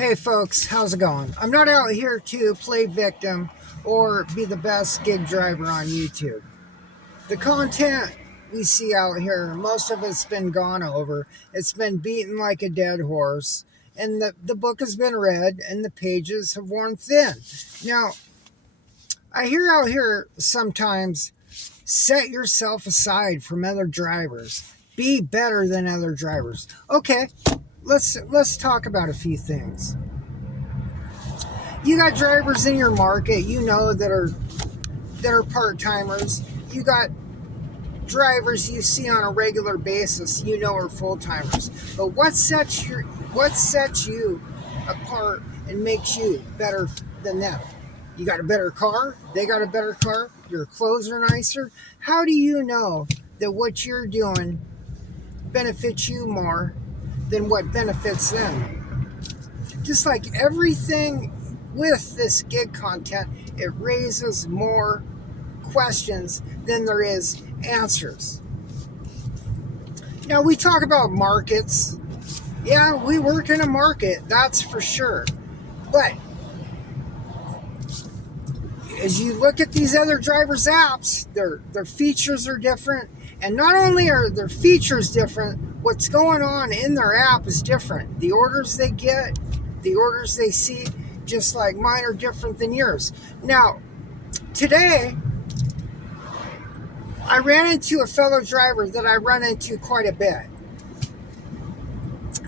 Hey folks, how's it going? I'm not out here to play victim or be the best gig driver on YouTube. The content we see out here, most of it's been gone over. It's been beaten like a dead horse, and the book has been read and the pages have worn thin. Now, I hear out here sometimes set yourself aside from other drivers. Be better than other drivers. Okay, let's talk about a few things. You got drivers in your market, that are part-timers. You got drivers you see on a regular basis, are full-timers. But what sets you apart and makes you better than them? You got a better car, they got a better car, your clothes are nicer. How do you know that what you're doing benefits you more than what benefits them? Just like everything with this gig content, it raises more questions than there is answers. Now, we talk about markets. Yeah, we work in a market, that's for sure. But as you look at these other drivers' apps, their features are different. And not only are their features different, what's going on in their app is different. The orders they get, the orders they see, just like mine, are different than yours. Now, today, I ran into a fellow driver that I run into quite a bit.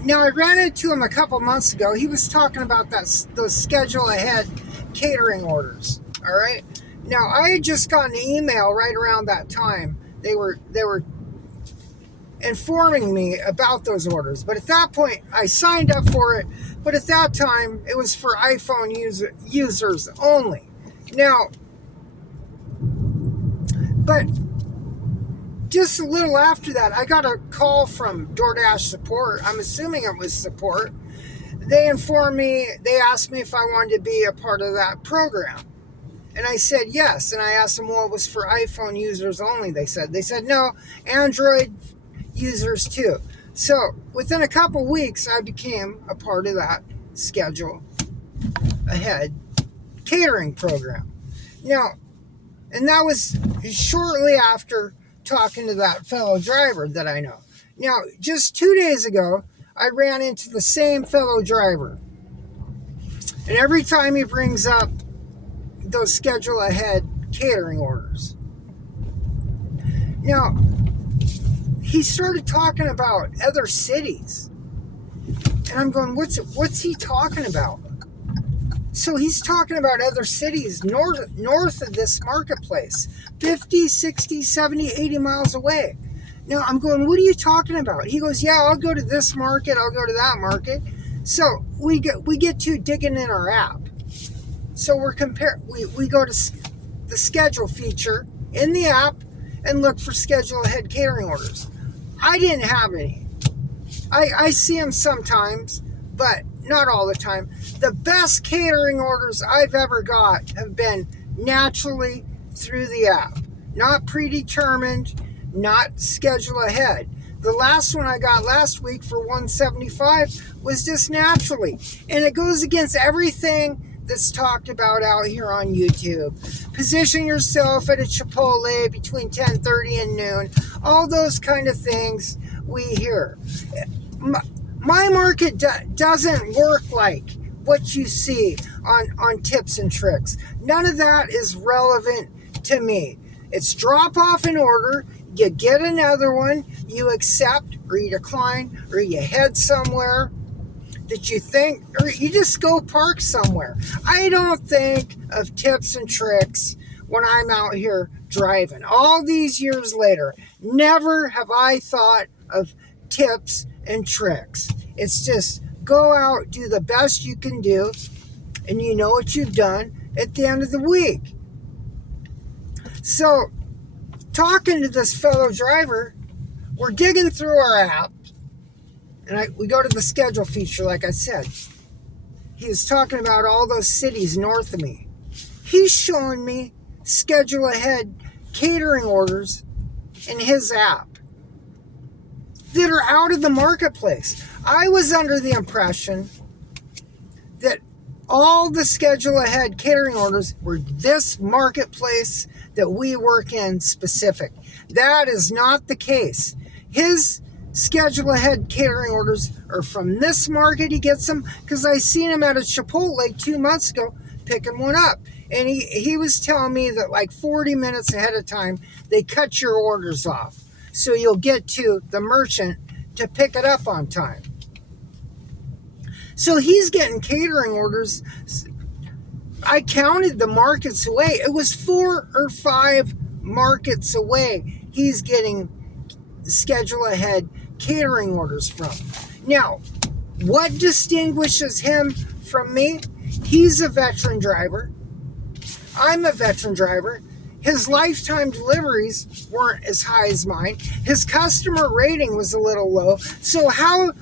Now, I ran into him a couple months ago. He was talking about those schedule ahead catering orders. All right. Now, I had just gotten an email right around that time. They were informing me about those orders. But at that point, I signed up for it. But at that time, it was for iPhone users only. Now, but just a little after that, I got a call from DoorDash support. I'm assuming it was support. They informed me, they asked me if I wanted to be a part of that program. And I said yes. And I asked them, well, it was for iPhone users only, they said. They said, no, Android users too. So within a couple weeks, I became a part of that schedule ahead catering program. Now, and that was shortly after talking to that fellow driver that I know. Now, just 2 days ago, I ran into the same fellow driver. And every time he brings up those schedule ahead catering orders. Now, he started talking about other cities. And I'm going, what's he talking about? So he's talking about other cities north of this marketplace, 50, 60, 70, 80 miles away. Now, I'm going, what are you talking about? He goes, yeah, I'll go to this market, I'll go to that market. So we get to digging in our app. So we go to the schedule feature in the app and look for schedule ahead catering orders. I didn't have any. I see them sometimes, but not all the time. The best catering orders I've ever got have been naturally through the app. Not predetermined, not schedule ahead. The last one I got last week for $175 was just naturally. And it goes against everything that's talked about out here on YouTube. Position yourself at a Chipotle between 10:30 and noon. All those kind of things we hear. My market doesn't work like what you see on tips and tricks. None of that is relevant to me. It's drop off an order, you get another one, you accept or you decline, or you head somewhere that you think, or you just go park somewhere. I don't think of tips and tricks when I'm out here driving. All these years later, never have I thought of tips and tricks. It's just go out, do the best you can do, and you know what you've done at the end of the week. So, talking to this fellow driver, we're digging through our app, and we go to the schedule feature, like I said. He was talking about all those cities north of me. He's showing me schedule ahead catering orders in his app that are out of the marketplace. I was under the impression all the schedule ahead catering orders were this marketplace that we work in specific. That is not the case. His schedule ahead catering orders are from this market. He gets them because I seen him at a Chipotle 2 months ago picking one up. And he was telling me that like 40 minutes ahead of time, they cut your orders off. So you'll get to the merchant to pick it up on time. So he's getting catering orders. I counted the markets away. It was 4 or 5 markets away he's getting schedule ahead catering orders from. Now, what distinguishes him from me? He's a veteran driver. I'm a veteran driver. His lifetime deliveries weren't as high as mine. His customer rating was a little low. So how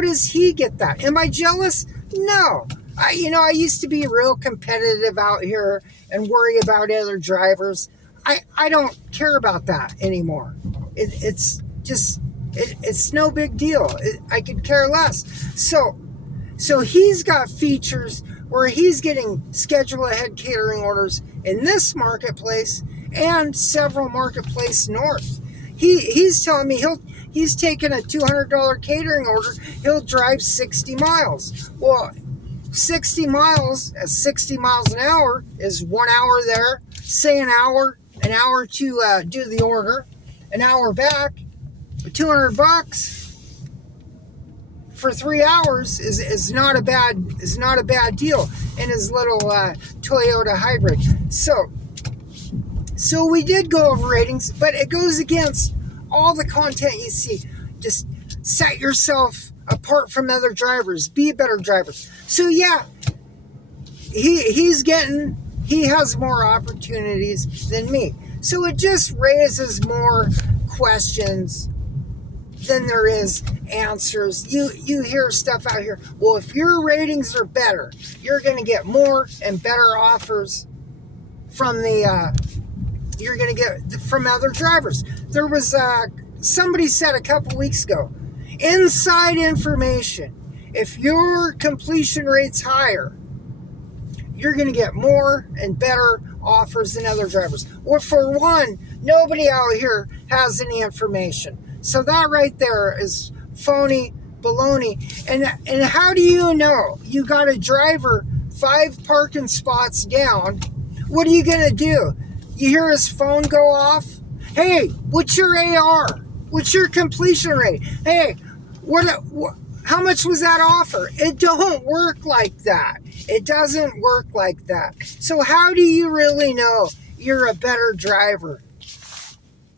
does he get that? Am I jealous? No. I used to be real competitive out here and worry about other drivers. I don't care about that anymore. It's no big deal. I could care less. So he's got features where he's getting schedule ahead catering orders in this marketplace and several marketplaces north. He's telling me he's taking a $200 catering order. He'll drive 60 miles. Well, 60 miles at 60 miles an hour is 1 hour there. Say an hour to do the order, an hour back. $200 for 3 hours is not a bad deal in his little Toyota hybrid. So we did go over ratings, but it goes against all the content you see. Just set yourself apart from other drivers. Be a better driver. So yeah, he has more opportunities than me. So it just raises more questions than there is answers. You hear stuff out here. Well, if your ratings are better, you're going to get more and better offers from you're going to get from other drivers. There was somebody said a couple weeks ago, inside information. If your completion rate's higher, you're going to get more and better offers than other drivers. Or for one, nobody out here has any information. So that right there is phony baloney. And how do you know? You got a driver 5 parking spots down. What are you going to do? You hear his phone go off? Hey, what's your AR? What's your completion rate? Hey, how much was that offer? It don't work like that. It doesn't work like that. So how do you really know you're a better driver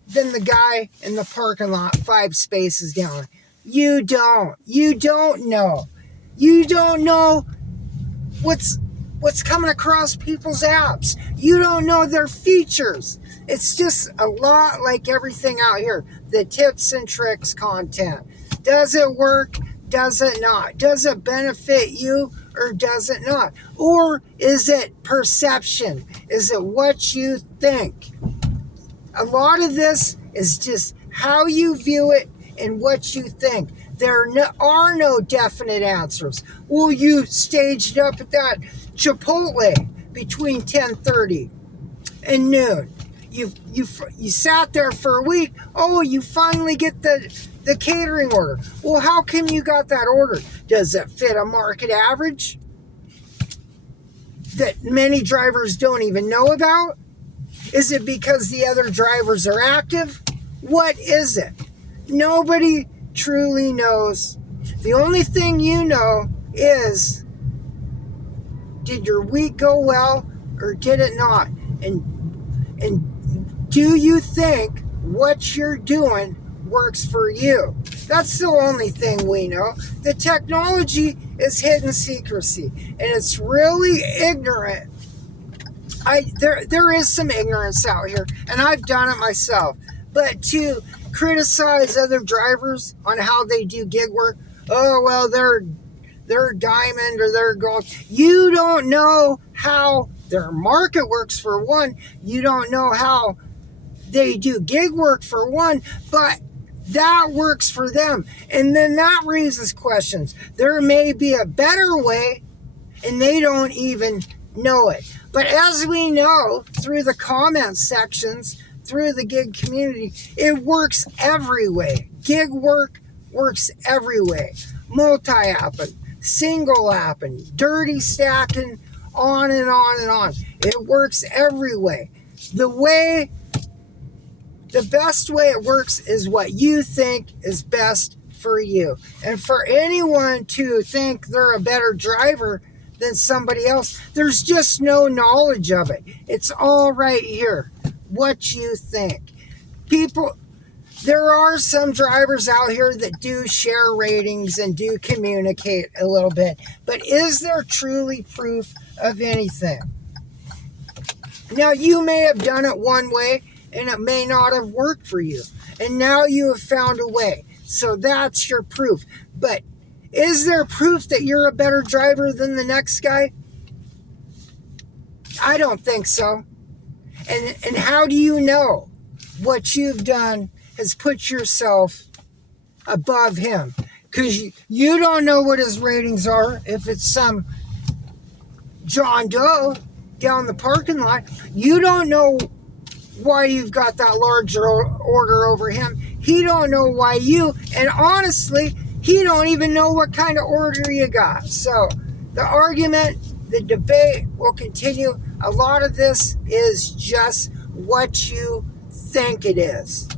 than the guy in the parking lot 5 spaces down? You don't. You don't know. You don't know what's coming across people's apps. You don't know their features. It's just a lot like everything out here. The tips and tricks content. Does it work? Does it not? Does it benefit you or does it not? Or is it perception? Is it what you think? A lot of this is just how you view it and what you think. There are no definite answers. Well, you staged up at that Chipotle between 10:30 and noon. You sat there for a week. Oh, you finally get the catering order. Well, how come you got that order? Does it fit a market average that many drivers don't even know about? Is it because the other drivers are active? What is it? Nobody truly knows. The only thing you know is, did your week go well or did it not? And do you think what you're doing works for you? That's the only thing we know. The technology is hidden secrecy, and it's really ignorant. There is some ignorance out here, and I've done it myself. But to criticize other drivers on how they do gig work, oh well, they're diamond or they're gold. You don't know how their market works for one. You don't know how they do gig work for one, but that works for them. And then that raises questions. There may be a better way and they don't even know it. But as we know through the comment sections, through the gig community, it works every way. Gig work works every way. Multi-apping, single apping, dirty stacking, on and on and on. It works every way. The best way it works is what you think is best for you. And for anyone to think they're a better driver than somebody else, there's just no knowledge of it. It's all right here. What you think. People, there are some drivers out here that do share ratings and do communicate a little bit, but is there truly proof of anything? Now, you may have done it one way and it may not have worked for you, and now you have found a way, so that's your proof. But is there proof that you're a better driver than the next guy? I don't think so. And how do you know what you've done has put yourself above him? Because you don't know what his ratings are. If it's some John Doe down the parking lot, you don't know why you've got that larger order over him. He don't know why you, and honestly, he don't even know what kind of order you got. So the argument, the debate will continue. A lot of this is just what you think it is.